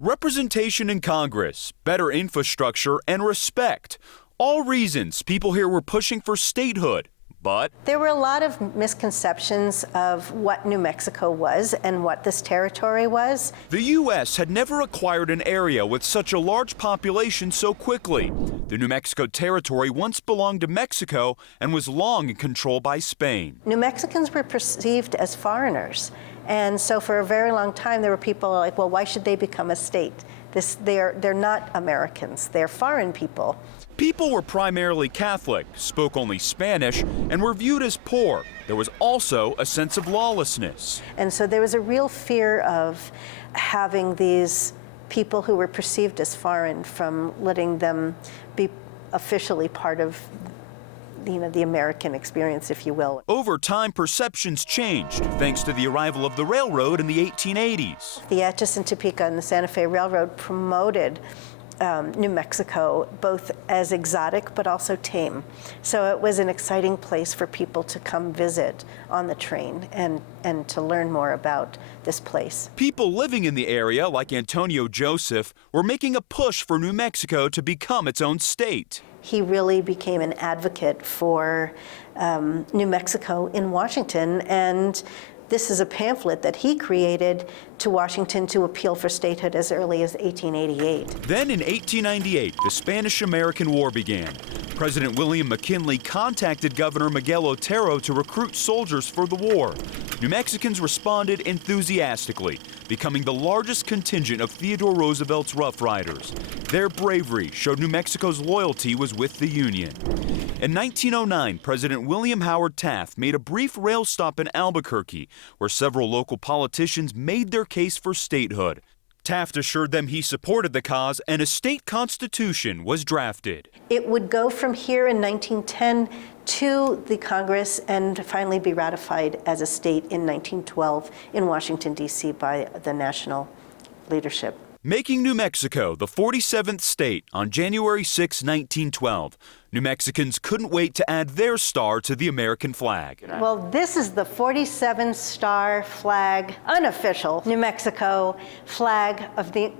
Representation in Congress, better infrastructure, and respect. All reasons people here were pushing for statehood. But there were a lot of misconceptions of what New Mexico was and what this territory was. The U.S. had never acquired an area with such a large population so quickly. The New Mexico territory once belonged to Mexico and was long in control by Spain. New Mexicans were perceived as foreigners. And so for a very long time, there were people like, well, why should they become a state? They're not Americans, they're foreign people. People were primarily Catholic, spoke only Spanish, and were viewed as poor. There was also a sense of lawlessness. And so there was a real fear of having these people who were perceived as foreign from letting them be officially part of the American experience, if you will. Over time, perceptions changed thanks to the arrival of the railroad in the 1880s. The Atchison, Topeka, and the Santa Fe Railroad promoted New Mexico both as exotic but also tame. So it was an exciting place for people to come visit on the train and to learn more about this place. People living in the area, like Antonio Joseph, were making a push for New Mexico to become its own state. He really became an advocate for New Mexico in Washington, and this is a pamphlet that he created to Washington to appeal for statehood as early as 1888. Then in 1898, the Spanish-American War began. President William McKinley contacted Governor Miguel Otero to recruit soldiers for the war. New Mexicans responded enthusiastically, becoming the largest contingent of Theodore Roosevelt's Rough Riders. Their bravery showed New Mexico's loyalty was with the Union. In 1909, President William Howard Taft made a brief rail stop in Albuquerque, where several local politicians made their case for statehood. Taft assured them he supported the cause, and a state constitution was drafted. It would go from here in 1910 to the Congress and finally be ratified as a state in 1912 in Washington, D.C. by the national leadership. Making New Mexico the 47th state on January 6, 1912. New Mexicans couldn't wait to add their star to the American flag. Well, this is the 47-star flag, unofficial New Mexico flag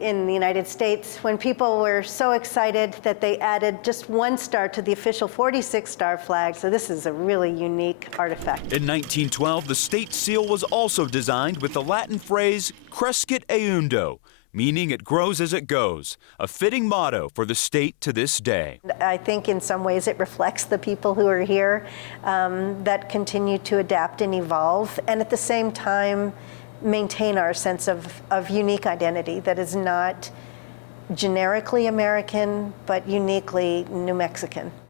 in the United States. When people were so excited that they added just one star to the official 46-star flag, so this is a really unique artifact. In 1912, the state seal was also designed with the Latin phrase "Crescat eundo," meaning it grows as it goes, a fitting motto for the state to this day. I think in some ways it reflects the people who are here that continue to adapt and evolve, and at the same time maintain our sense of unique identity that is not generically American, but uniquely New Mexican.